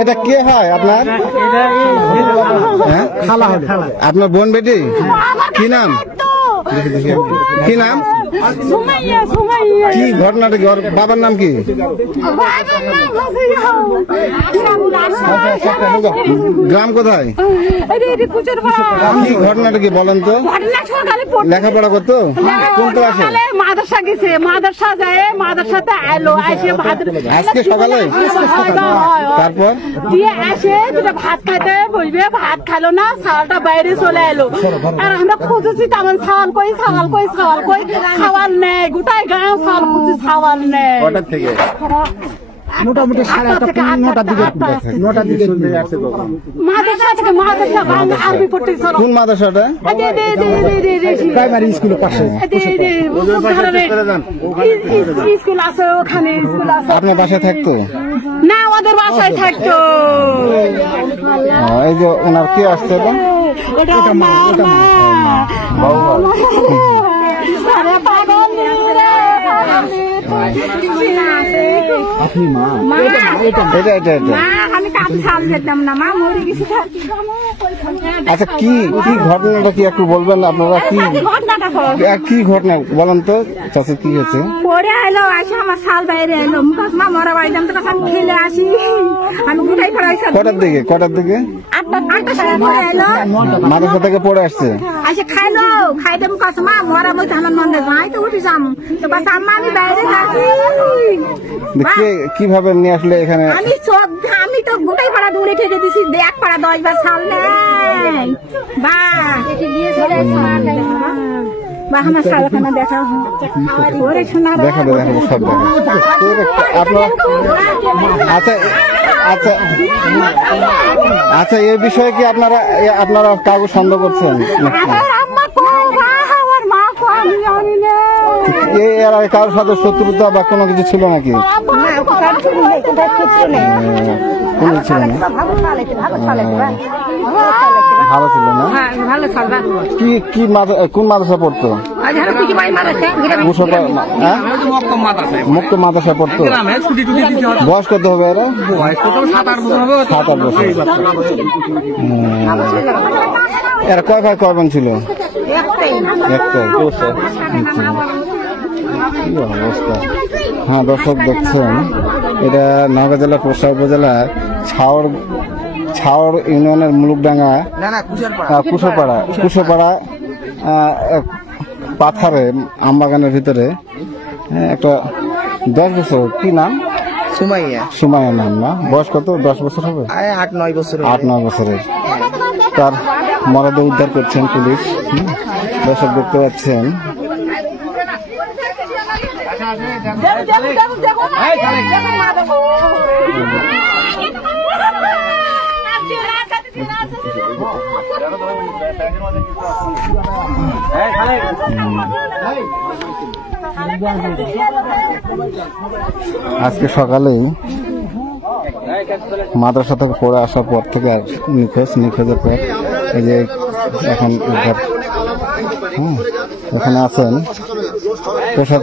এটা কে হয় আপনার? আপনার বোন বেটি? কি নাম? কি নাম? কি ঘটনাটা কি? ওর বাবার নাম কি? গ্রাম কোথায়? কি ঘটনাটা কি বলেন তো? লেখাপড়া করতো? কোন ক্লাসে? মাদ্রাসা গেছে, মাদ্রাসা যায়, মাদ্রাসাতে আইলো, এসে আজকে সকালে? তারপর দিয়ে এসে দুটো ভাত খাইতে বসবে, ভাত খাইলো না, ছাওয়ালটা বাইরে চলে এলো। আর আমরা খুঁজেছি তেমন ছাওয়াল কই, ছাওয়াল কই, ছাওয়াল কই, ছাওয়াল নেই, গোটাই গাঁও ছাওয়াল খুঁজছি, ছাওয়াল নেই। কটার থেকে? মোটামুটি 9:30 দিকে মাদ্রাসা থেকে, মাদ্রাসা আরবি পড়তে। কোন মাদ্রাসাটা? প্রাইমারি স্কুলের পাশে স্কুল আছে, ওখানে স্কুল আছে। আপনার বাসায় থাকতো না, ওদের বাসায় থাকতো। এই যে ওনার কে আসছে? আচ্ছা, কি কি ঘটনাটা কি একটু বলবেন আপনারা? কি ঘটনা বলেন তো চাচা, কি হয়েছে? পরে এলো, আসে আমার শাল বাইরে এলো, মা মরা বাড়ি যাম তো খেলে আসি। আমি গোটাই পড়াইছি। কটার দিকে? 8টার সময় পরে এলো, মাদ্রাসা থেকে পড়ে আসছে। আসে খাইলো, খাইতে মুখ মা মরা বলতে আমার মন্দে যাই তো উঠে যাম তো বাস আম্মা আমি বাইরে থাকি। কিভাবে নিয়ে আসলে এখানে? আমি তো গোটাই পাড়া দৌড়ে ঠেকে দিছি, 1 পাড়া 10 বার ছাল নেই বা আমার শালখানা দেখা দেখাবো সব আপনার। আচ্ছা আচ্ছা আচ্ছা, এই বিষয়ে কি আপনারা কাউকে সন্দেহ করছেন? এর আগে কারোর সাথে শত্রুতা বা কোনো কিছু ছিল নাকি? ভালো ছিল না? কোন মাদ্রাসা পড়তো? মুক্ত মাদ্রাসা পড়তো। বয়স কত হবে এরা? 7-8 বছর। এরা কয় ভাই কয় বোন ছিল? একটাই। কি অবস্থা! হ্যাঁ দর্শক দেখছেন, এটা নওগাঁ জেলা পোশাক উপজেলা ছাওর ইউনিয়নের মুলুকডাঙ্গা কুশোপাড়া পাথারে আমবাগানের ভিতরে একটা 10 বছর, কি নাম? সুমাইয়া নাম না? বয়স কত? 10 বছর হবে? 8-9 বছরের। তার মরদেহ উদ্ধার করছেন পুলিশ। দর্শক দেখতে পাচ্ছেন। আজকে সকালেই মাদ্রাসা থেকে পড়ে আসার পর থেকে নিখোঁজের পর এই যে এখন এখানে আছেন প্রশাসন।